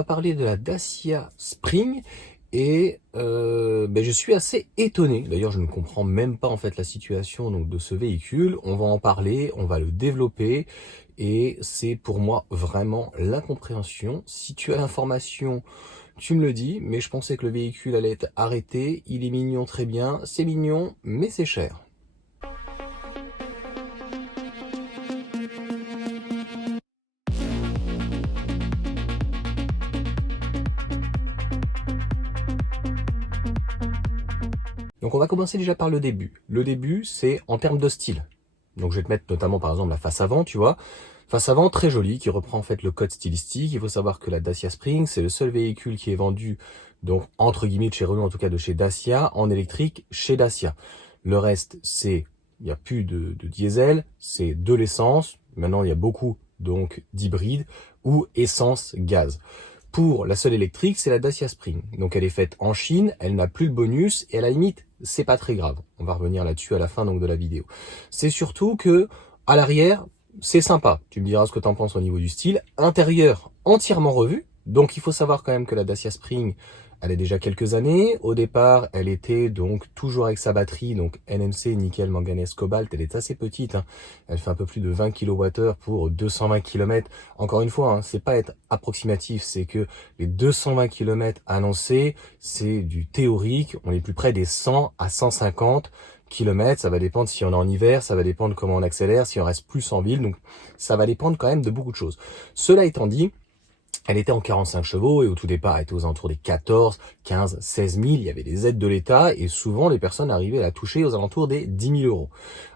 On va parler de la Dacia Spring et je suis assez étonné. D'ailleurs, je ne comprends même pas en fait la situation donc de ce véhicule. On va en parler, on va le développer et c'est pour moi vraiment l'incompréhension. Si tu as l'information, tu me le dis, mais je pensais que le véhicule allait être arrêté. Il est mignon, très bien, c'est mignon, mais c'est cher. Donc on va commencer déjà par le début. Le début, c'est en termes de style. Donc je vais te mettre notamment par exemple la face avant, tu vois. Face avant très jolie, qui reprend en fait le code stylistique. Il faut savoir que la Dacia Spring, c'est le seul véhicule qui est vendu, donc entre guillemets de chez Renault, en tout cas de chez Dacia, en électrique chez Dacia. Le reste, il n'y a plus de diesel, c'est de l'essence. Maintenant, il y a beaucoup donc d'hybrides ou essence-gaz. Pour la seule électrique, c'est la Dacia Spring. Donc elle est faite en Chine, elle n'a plus le bonus et à la limite, c'est pas très grave. On va revenir là-dessus à la fin donc de la vidéo. C'est surtout que à l'arrière, c'est sympa. Tu me diras ce que tu en penses au niveau du style. Intérieur entièrement revu. Donc il faut savoir quand même que la Dacia Spring, elle a déjà quelques années. Au départ, elle était donc toujours avec sa batterie, donc NMC, nickel, manganèse, cobalt. Elle est assez petite, hein. Elle fait un peu plus de 20 kWh pour 220 km. Encore une fois, hein, c'est pas être approximatif, c'est que les 220 km annoncés, c'est du théorique. On est plus près des 100 à 150 km. Ça va dépendre si on est en hiver, ça va dépendre comment on accélère, si on reste plus en ville. Donc ça va dépendre quand même de beaucoup de choses. Cela étant dit, elle était en 45 chevaux et au tout départ, elle était aux alentours des 14, 15, 16 000. Il y avait des aides de l'État et souvent, les personnes arrivaient à la toucher aux alentours des 10 000 euros.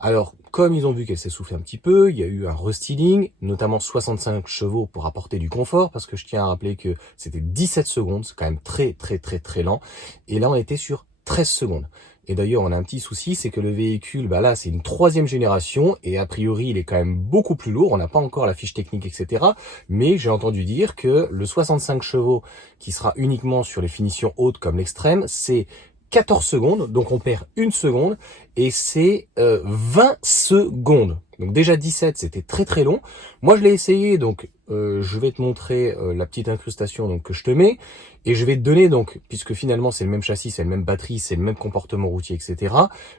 Alors, comme ils ont vu qu'elle s'essoufflait un petit peu, il y a eu un restyling, notamment 65 chevaux pour apporter du confort, parce que je tiens à rappeler que c'était 17 secondes, c'est quand même très, très, très, très lent. Et là, on était sur 13 secondes. Et d'ailleurs, on a un petit souci, c'est que le véhicule, là, c'est une 3e génération, et a priori, il est quand même beaucoup plus lourd. On n'a pas encore la fiche technique, etc. Mais j'ai entendu dire que le 65 chevaux, qui sera uniquement sur les finitions hautes comme l'extrême, c'est 14 secondes, donc on perd 1 seconde, et c'est 20 secondes. Donc déjà 17, c'était très très long. Moi, je l'ai essayé, donc je vais te montrer la petite incrustation donc que je te mets, et je vais te donner, donc, puisque finalement c'est le même châssis, c'est le même batterie, c'est le même comportement routier, etc.,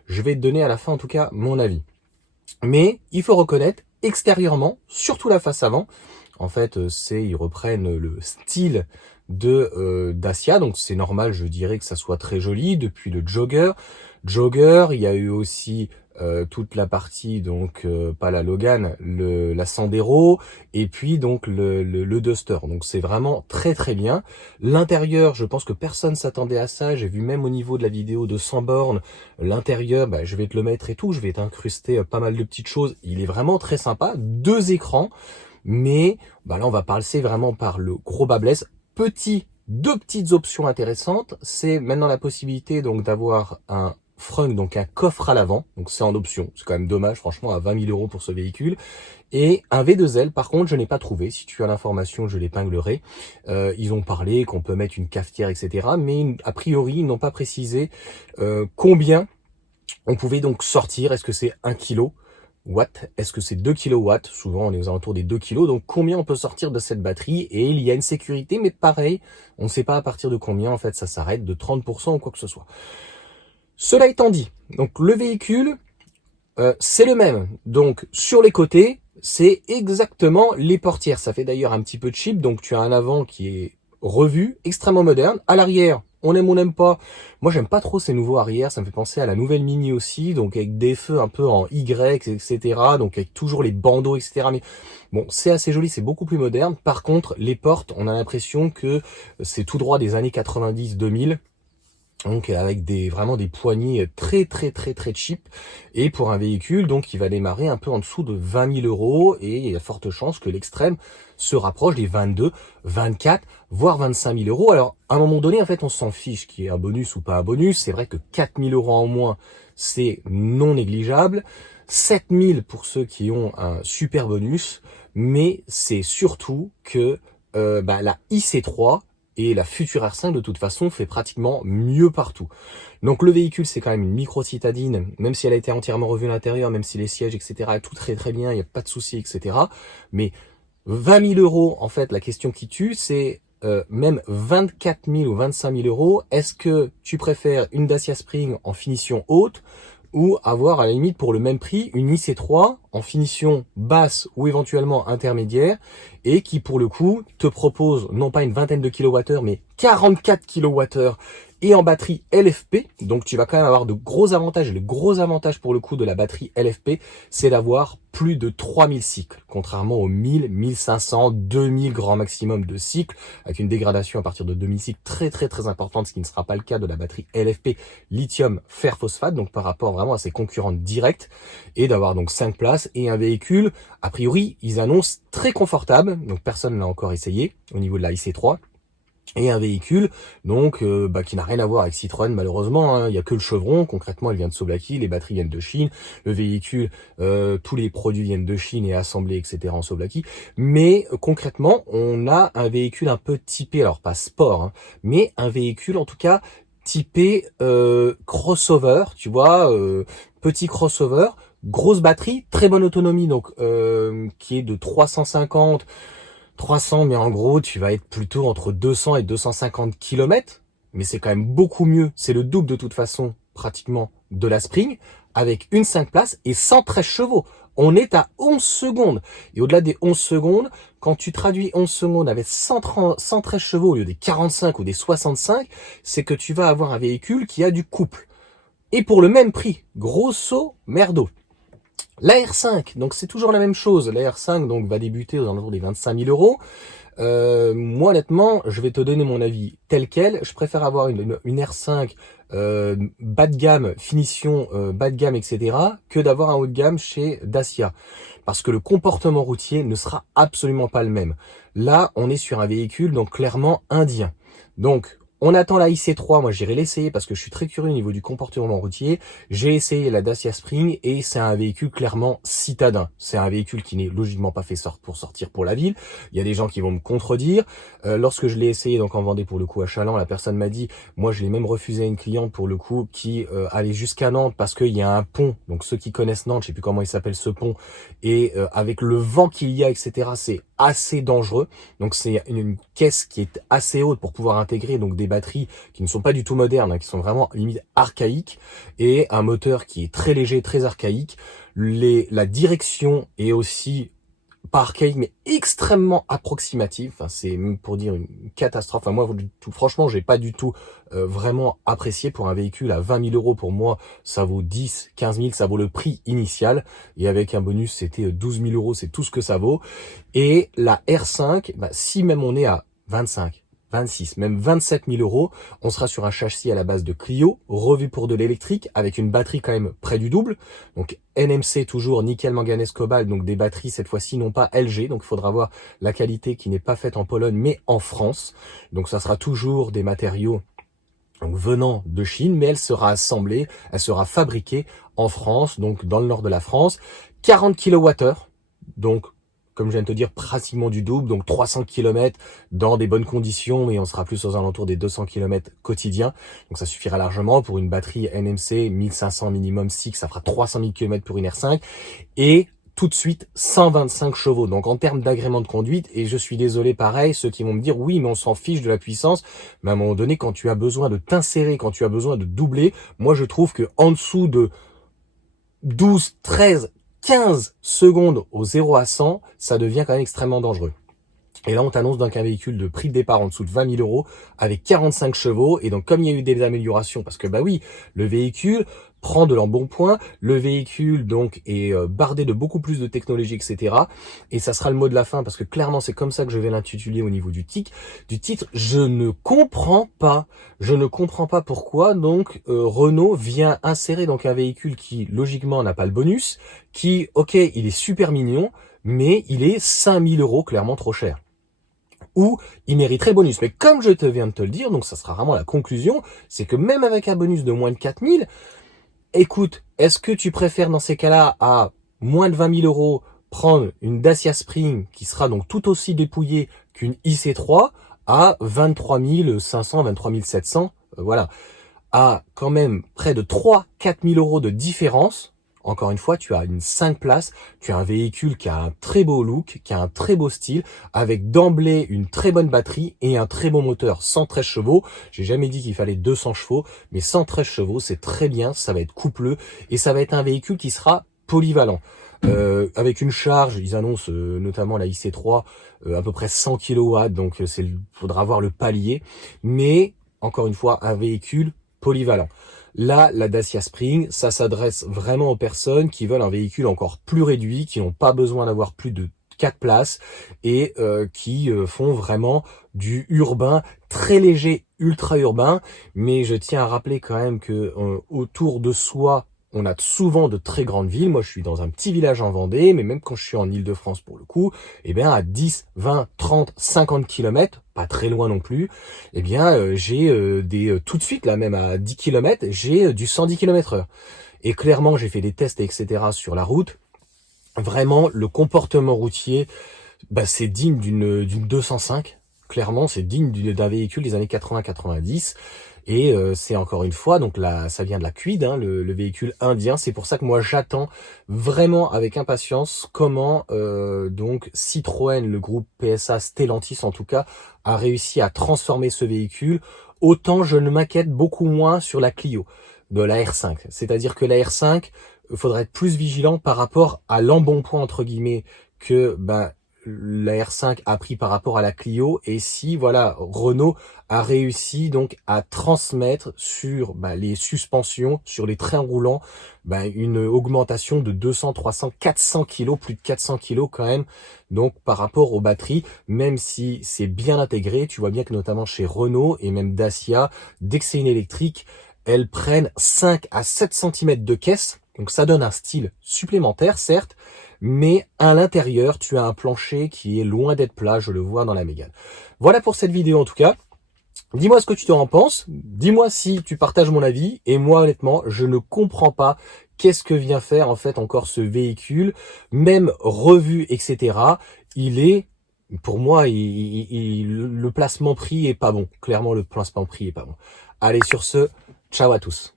je vais te donner à la fin, en tout cas, mon avis. Mais il faut reconnaître, extérieurement, surtout la face avant, en fait, ils reprennent le style de Dacia, donc c'est normal, je dirais que ça soit très joli. Depuis le Jogger, il y a eu aussi toute la partie, donc pas la Logan, la Sandero, et puis donc le Duster. Donc c'est vraiment très très bien. L'intérieur, je pense que personne s'attendait à ça. J'ai vu même au niveau de la vidéo de 100 bornes, l'intérieur, je vais te le mettre et tout. Je vais t'incruster pas mal de petites choses. Il est vraiment très sympa. 2 écrans. Mais là, on va passer vraiment par le gros bas blesse. Deux petites options intéressantes. C'est maintenant la possibilité donc d'avoir un frunk, donc un coffre à l'avant. Donc c'est en option. C'est quand même dommage, franchement, à 20 000 euros pour ce véhicule. Et un V2L, par contre, je n'ai pas trouvé. Si tu as l'information, je l'épinglerai. Ils ont parlé qu'on peut mettre une cafetière, etc. Mais a priori, ils n'ont pas précisé combien on pouvait donc sortir. Est-ce que c'est 1 kg watts? Est-ce que c'est 2 kilowatts? Souvent, on est aux alentours des 2 kilos. Donc, combien on peut sortir de cette batterie? Et il y a une sécurité, mais pareil, on ne sait pas à partir de combien, en fait, ça s'arrête, de 30% ou quoi que ce soit. Cela étant dit, donc le véhicule, c'est le même. Donc, sur les côtés, c'est exactement les portières. Ça fait d'ailleurs un petit peu cheap. Donc, tu as un avant qui est revu, extrêmement moderne. À l'arrière, on aime ou on n'aime pas. Moi, j'aime pas trop ces nouveaux arrières. Ça me fait penser à la nouvelle Mini aussi. Donc, avec des feux un peu en Y, etc. Donc, avec toujours les bandeaux, etc. Mais bon, c'est assez joli. C'est beaucoup plus moderne. Par contre, les portes, on a l'impression que c'est tout droit des années 90-2000. Donc avec vraiment des poignées très très très très cheap, et pour un véhicule donc il va démarrer un peu en dessous de 20 000 euros, et il y a forte chance que l'extrême se rapproche des 22, 24, voire 25 000 euros. Alors à un moment donné, en fait, on s'en fiche qu'il y ait un bonus ou pas un bonus. C'est vrai que 4 000 euros en moins, c'est non négligeable. 7 000 pour ceux qui ont un super bonus, mais c'est surtout que la IC3 et la future R5 de toute façon fait pratiquement mieux partout. Donc le véhicule, c'est quand même une micro-citadine, même si elle a été entièrement revue à l'intérieur, même si les sièges, etc. tout très très bien, il n'y a pas de souci, etc. Mais 20 000 euros, en fait, la question qui tue, c'est même 24 000 ou 25 000 euros, est-ce que tu préfères une Dacia Spring en finition haute ou avoir à la limite pour le même prix une IC3 en finition basse ou éventuellement intermédiaire et qui pour le coup te propose non pas une vingtaine de kilowattheures mais 44 kilowattheures et en batterie LFP, donc tu vas quand même avoir de gros avantages. Et le gros avantage pour le coup de la batterie LFP, c'est d'avoir plus de 3000 cycles, contrairement aux 1000, 1500, 2000 grand maximum de cycles, avec une dégradation à partir de 2000 cycles très importante, ce qui ne sera pas le cas de la batterie LFP lithium fer phosphate, donc par rapport vraiment à ses concurrentes directes, et d'avoir donc 5 places et un véhicule, a priori, ils annoncent très confortable, donc personne ne l'a encore essayé au niveau de la IC3, et un véhicule donc qui n'a rien à voir avec Citroën malheureusement, hein. Il y a que le chevron, concrètement il vient de Soblaki, les batteries viennent de Chine, le véhicule, tous les produits viennent de Chine et assemblés etc en Soblaki, mais concrètement on a un véhicule un peu typé, alors pas sport, hein, mais un véhicule en tout cas typé crossover, tu vois, petit crossover, grosse batterie, très bonne autonomie donc qui est de 300, mais en gros, tu vas être plutôt entre 200 et 250 km. Mais c'est quand même beaucoup mieux. C'est le double de toute façon, pratiquement, de la Spring, avec une 5 places et 113 chevaux. On est à 11 secondes. Et au-delà des 11 secondes, quand tu traduis 11 secondes avec 113 chevaux au lieu des 45 ou des 65, c'est que tu vas avoir un véhicule qui a du couple. Et pour le même prix, grosso merdo. La R5, donc c'est toujours la même chose. La R5 donc va débuter aux alentours des 25 000 euros. Moi honnêtement, je vais te donner mon avis tel quel. Je préfère avoir une R5 bas de gamme, finition bas de gamme, etc. que d'avoir un haut de gamme chez Dacia. Parce que le comportement routier ne sera absolument pas le même. Là, on est sur un véhicule donc clairement indien. Donc, on attend la IC3, moi j'irai l'essayer parce que je suis très curieux au niveau du comportement routier. J'ai essayé la Dacia Spring et c'est un véhicule clairement citadin. C'est un véhicule qui n'est logiquement pas fait pour sortir pour la ville. Il y a des gens qui vont me contredire. Lorsque je l'ai essayé donc en Vendée pour le coup à Châlons, la personne m'a dit, moi je l'ai même refusé à une cliente pour le coup qui allait jusqu'à Nantes parce qu'il y a un pont. Donc ceux qui connaissent Nantes, je sais plus comment il s'appelle ce pont, et avec le vent qu'il y a, etc. c'est assez dangereux. Donc c'est une caisse qui est assez haute pour pouvoir intégrer donc des batteries qui ne sont pas du tout modernes, hein, qui sont vraiment limite archaïques, et un moteur qui est très léger, très archaïque. La direction est aussi pas archaïque mais extrêmement approximative. Enfin, c'est pour dire une catastrophe. Enfin, moi franchement j'ai pas du tout vraiment apprécié. Pour un véhicule à 20 000 euros, pour moi ça vaut 10, 15 000, ça vaut le prix initial, et avec un bonus c'était 12 000 euros, c'est tout ce que ça vaut. Et la R5, si même on est à 25, 26, même 27 000 euros, on sera sur un châssis à la base de Clio, revu pour de l'électrique, avec une batterie quand même près du double. Donc NMC toujours, nickel, manganèse, cobalt, donc des batteries cette fois-ci non pas LG, donc il faudra voir la qualité qui n'est pas faite en Pologne mais en France. Donc ça sera toujours des matériaux donc venant de Chine, mais elle sera assemblée, elle sera fabriquée en France, donc dans le nord de la France. 40 kWh, donc comme je viens de te dire, pratiquement du double, donc 300 km dans des bonnes conditions, mais on sera plus aux alentours des 200 km quotidiens. Donc ça suffira largement pour une batterie NMC 1500 minimum 6, ça fera 300 000 km pour une R5. Et tout de suite 125 chevaux. Donc en termes d'agrément de conduite, et je suis désolé pareil, ceux qui vont me dire oui mais on s'en fiche de la puissance, mais à un moment donné quand tu as besoin de t'insérer, quand tu as besoin de doubler, moi je trouve que en dessous de 12, 13, 15 secondes au 0 à 100, ça devient quand même extrêmement dangereux. Et là, on t'annonce donc un véhicule de prix de départ en dessous de 20 000 euros avec 45 chevaux. Et donc, comme il y a eu des améliorations, parce que bah oui, le véhicule prend de l'embonpoint, le véhicule donc est bardé de beaucoup plus de technologie, etc. Et ça sera le mot de la fin, parce que clairement, c'est comme ça que je vais l'intituler au niveau du titre. Je ne comprends pas pourquoi donc Renault vient insérer donc un véhicule qui logiquement n'a pas le bonus, qui, ok, il est super mignon, mais il est 5 000 euros clairement trop cher. Ou il mériterait le bonus. Mais comme je te viens de te le dire, donc ça sera vraiment la conclusion, c'est que même avec un bonus de moins de 4 000, écoute, est-ce que tu préfères dans ces cas-là à moins de 20 000 euros prendre une Dacia Spring qui sera donc tout aussi dépouillée qu'une IC3 à 23 500, 23 700, voilà, à quand même près de 3-4 000 euros de différence Encore une fois, tu as une 5 places, tu as un véhicule qui a un très beau look, qui a un très beau style, avec d'emblée une très bonne batterie et un très bon moteur, 113 chevaux. J'ai jamais dit qu'il fallait 200 chevaux, mais 113 chevaux, c'est très bien, ça va être coupleux et ça va être un véhicule qui sera polyvalent. Avec une charge, ils annoncent notamment la IC3 à peu près 100 kW, donc faudra voir le palier, mais encore une fois, un véhicule polyvalent. Là, la Dacia Spring, ça s'adresse vraiment aux personnes qui veulent un véhicule encore plus réduit, qui n'ont pas besoin d'avoir plus de 4 places et qui font vraiment du urbain très léger, ultra urbain. Mais je tiens à rappeler quand même que autour de soi, on a souvent de très grandes villes. Moi, je suis dans un petit village en Vendée, mais même quand je suis en Île-de-France pour le coup, eh bien, à 10, 20, 30, 50 kilomètres, pas très loin non plus, eh bien, j'ai tout de suite, là, même à 10 kilomètres, j'ai du 110 km/h. Et clairement, j'ai fait des tests, etc. sur la route. Vraiment, le comportement routier, bah, c'est digne d'une 205. Clairement, c'est digne d'un véhicule des années 80-90. Et c'est encore une fois, donc là, ça vient de la Kwid, hein, le véhicule indien. C'est pour ça que moi, j'attends vraiment avec impatience comment donc Citroën, le groupe PSA Stellantis en tout cas, a réussi à transformer ce véhicule. Autant je ne m'inquiète beaucoup moins sur la Clio, de la R5. C'est-à-dire que la R5, il faudrait être plus vigilant par rapport à l'embonpoint entre guillemets que la R5 a pris par rapport à la Clio, et si voilà Renault a réussi donc à transmettre sur les suspensions, sur les trains roulants, une augmentation de 200, 300, 400 kilos, plus de 400 kilos quand même, donc par rapport aux batteries, même si c'est bien intégré, tu vois bien que notamment chez Renault et même Dacia, dès que c'est une électrique, elles prennent 5 à 7 cm de caisse, donc ça donne un style supplémentaire certes, mais à l'intérieur, tu as un plancher qui est loin d'être plat, je le vois dans la Mégane. Voilà pour cette vidéo en tout cas. Dis-moi ce que tu en penses, dis-moi si tu partages mon avis, et moi honnêtement, je ne comprends pas qu'est-ce que vient faire en fait encore ce véhicule, même revu, etc. Il est, pour moi, le placement prix est pas bon. Clairement, le placement prix est pas bon. Allez, sur ce, ciao à tous.